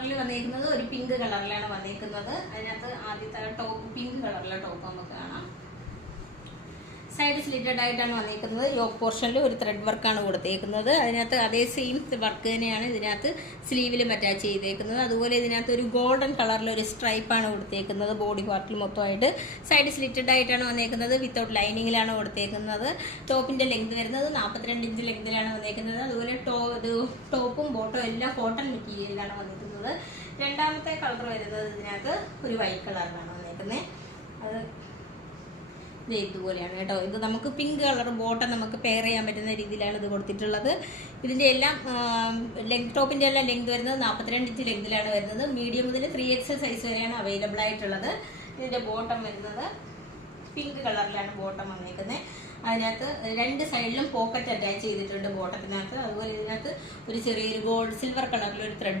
കളറിൽ വന്നിരിക്കുന്നത് ഒരു പിങ്ക് കളറിലാണ് വന്നിരിക്കുന്നത്. അതിനകത്ത് ആദ്യത്തെ ടോപ്പ് പിങ്ക് കളറിലെ ടോപ്പ് നമുക്ക് കാണാം. സൈഡ് സ്ലിറ്റഡ് ആയിട്ടാണ് വന്നിരിക്കുന്നത്. യോക്ക് പോർഷനിൽ ഒരു ത്രെഡ് വർക്കാണ് കൊടുത്തേക്കുന്നത്. അതിനകത്ത് അതേ സെയിം വർക്ക് തന്നെയാണ് ഇതിനകത്ത് സ്ലീവിലും അറ്റാച്ച് ചെയ്തേക്കുന്നത്. അതുപോലെ ഇതിനകത്ത് ഒരു ഗോൾഡൻ കളറിലൊരു സ്ട്രൈപ്പാണ് കൊടുത്തേക്കുന്നത് ബോഡി പാർട്ടിൽ മൊത്തമായിട്ട്. സൈഡ് സ്ലിറ്റഡ് ആയിട്ടാണ് വന്നിരിക്കുന്നത്. വിത്തൗട്ട് ലൈനിങ്ങിലാണ് കൊടുത്തേക്കുന്നത്. ടോപ്പിന്റെ ലെങ്ത് വരുന്നത് 42 ഇഞ്ച് ലെങ്തിലാണ് വന്നിരിക്കുന്നത്. അതുപോലെ ടോപ്പും ബോട്ടും എല്ലാം കോട്ടൺ മെറ്റീരിയലിലാണ് വന്നിരിക്കുന്നത്. രണ്ടാമത്തെ കളർ വരുന്നത് ഇതിനകത്ത് ഒരു വൈറ്റ് കളറിലാണ് വന്നിരിക്കുന്നത്. അത് ഇതുപോലെയാണ് കേട്ടോ. ഇത് നമുക്ക് പിങ്ക് കളർ ബോട്ടം നമുക്ക് പെയർ ചെയ്യാൻ പറ്റുന്ന രീതിയിലാണ് ഇത് കൊടുത്തിട്ടുള്ളത്. ഇതിൻ്റെ എല്ലാം ടോപ്പിൻ്റെ എല്ലാം ലെങ്ത് വരുന്നത് 42 ഇഞ്ച് ലെങ്തിലാണ് വരുന്നത്. മീഡിയം മുതൽ 3XL സൈസ് വരെയാണ് അവൈലബിൾ ആയിട്ടുള്ളത്. ഇതിൻ്റെ ബോട്ടം വരുന്നത് പിങ്ക് കളറിലാണ് ബോട്ടം വന്നിരിക്കുന്നത്. അതിനകത്ത് രണ്ട് സൈഡിലും പോക്കറ്റ് അറ്റാച്ച് ചെയ്തിട്ടുണ്ട് ബോട്ടത്തിനകത്ത്. അതുപോലെ ഇതിനകത്ത് ഒരു ചെറിയൊരു ഗോൾഡ് സിൽവർ കളറിലൊരു ത്രെഡ്